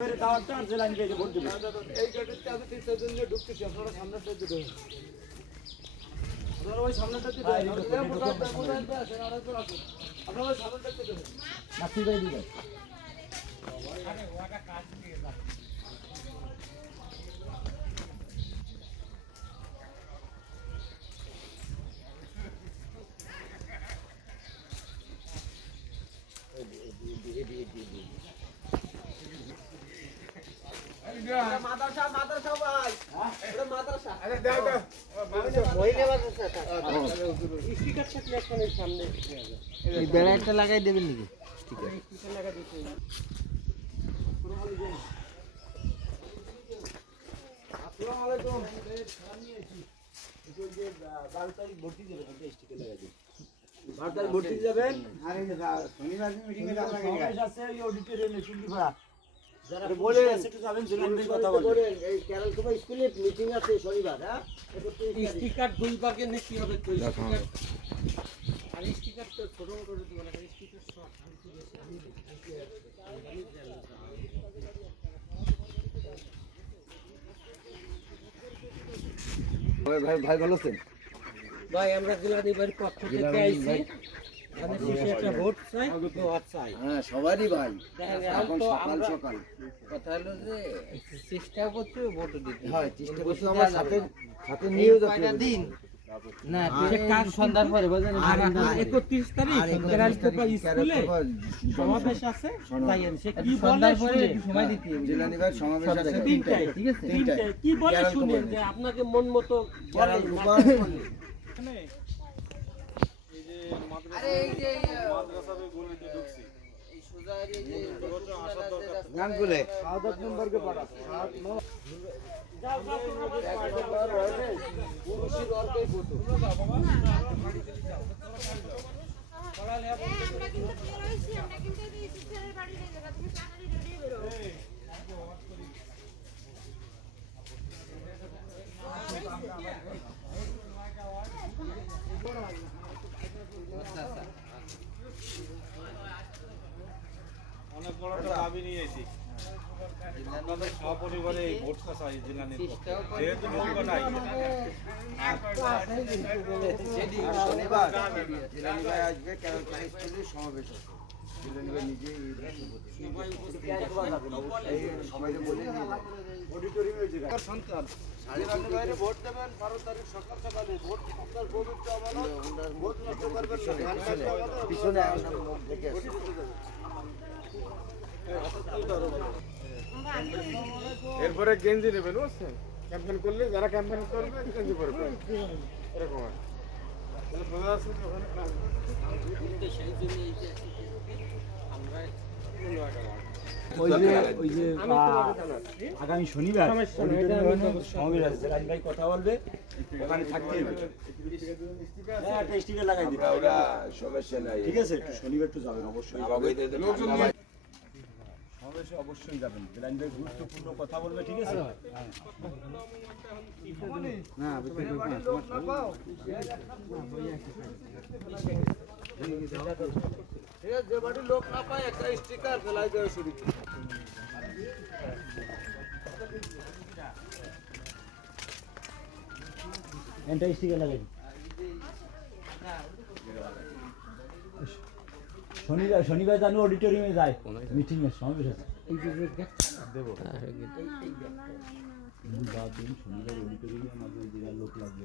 দাওয়াতটা আর জেলা নিয়ে ভোট দিবে। এই গেটের আগে 3 জন নিয়ে ঢুকতেছি, আপনারা সামনে থেকে ঢুকুন। আপনারা ওই সামনে থেকে ঢুকুন। আপনারা ওই সামনে থেকে ঢুকুন। নাকি করে দিবেন। আরে ওটা কাজ দিয়ে দাও। মাদ্রাসা ভাই, এটা মাদ্রাসা। আরে দাও দাও। মহিলা মাদ্রাসা। স্টিকার থাকলে এখানে সামনে এই বেড়াটা লাগাই দেবেন নাকি? স্টিকার লাগাই দিতে। আসসালামু আলাইকুম। এই যে 12 তারিখ ভর্তি দেবেন, একটা স্টিকার লাগাই দিন। 12 তারিখ ভর্তি যাবেন। আর এই যে শনিবার মিটিং এ আপনারা সমাবেশ আছে এই অডিটোরিয়ামে চুন্ডিপাড়া। যারা বলেন একটু যাবেন জেলান ভাই কথা বলেন। এই কেরল কুমার স্কুলে মিটিং আছে শনিবার, হ্যাঁ? স্টিকার দুই ভাগে নিতে হবে তো স্টিকার। আর স্টিকার তো ছোট মোটো দিতে বলে, স্টিকার শর্ট ভাই ভালো আছেন? ভাই আমরা জেলার এবারে পক্ষ থেকে আইছি। মানে শেষে একটা ভোট চাই, দোয়া চাই। হ্যাঁ সবারই ভাই। এখন সকাল সকাল কথা হলো যে চেষ্টা করতে ভোট দিতে হয়, চেষ্টা করতে আমার সাথে সাথে নিয়েও যাচ্ছে দিন না সে কাজ সন্ধ্যার পরে বুঝেন 31 তারিখ কেরাল কোপা স্কুলে সমাবেশ আছে তাইয়েন সে কি বলে পরে সময় দিতে জেলা নিবাস সমাবেশ আছে 3টায়, ঠিক আছে 3টায় কি বলে শুনেন যে আপনাকে মন মতো বলে এখানে এই যে মাদ্রাসা এই যে মাদ্রাসাবে গলিতে ঢুকছি এই সোজা এই যে গান বলে সাদাত নম্বরকে পাঠাচ্ছে 7 9 যাও যাও তোমরা পুরুষের অর্ধেক ফটো আমরা কিন্তু বের হইছি, আমরা কিন্তু এই শিক্ষার বাড়ি নিয়ে যাবো, তুমি তাড়াতাড়ি রেডি হয়ে বেরো। অনেক বড় একটা দাবি নিয়ে এসেছি আপনাদের সপরিবারে এই ভোটটা চাই জেলা নেতৃত্ব যেহেতু নৌকা নাই শনিবার জেলা নিবাস আসবে কেরল স্কুলে সমাবেশ আছে জেলা নিবাস নিজে সবাইকে বলে অডিটোরিয়ামে হয়েছে সন্তান বাইরে ভোট দেবেন 12 তারিখ সকাল সকালে ভোট আপনার পবিত্র আমানত ভোট নষ্ট করবেন না পিছনে মুখ দেখে এরপরে গেঞ্জি নেবেন বুঝছেন ক্যাম্পেইন করলে যারা ক্যাম্পেইন করবে গেঞ্জি পরবে এরকম আর তাহলে বোঝা যাচ্ছে যে ওখানে কাজ ওই যে আগামী শনিবার সমাবেশ আছে জেলা ভাই কথা বলবে ওখানে থাকতে হবে হ্যাঁ একটা স্টিকার লাগাই দিবে ওরা সমস্যা নাই ঠিক আছে একটু শনিবার একটু যাবেন অবশ্যই সমাবেশে অবশ্যই যাবেন জেলা ভাই গুরুত্বপূর্ণ কথা বলবে ঠিক আছে না যে বাড়ির লোক না পায় একটা স্টিকার ফেলাই দেওয়া শুরু একটা স্টিকার লাগাই শনিবার জানো অডিটোরিয়ামে যায় মিটিং এর সমাবেশ আছে দেবো শনিবার অডিটোরিয়ামে আমাদের জেলার লোক লাগবে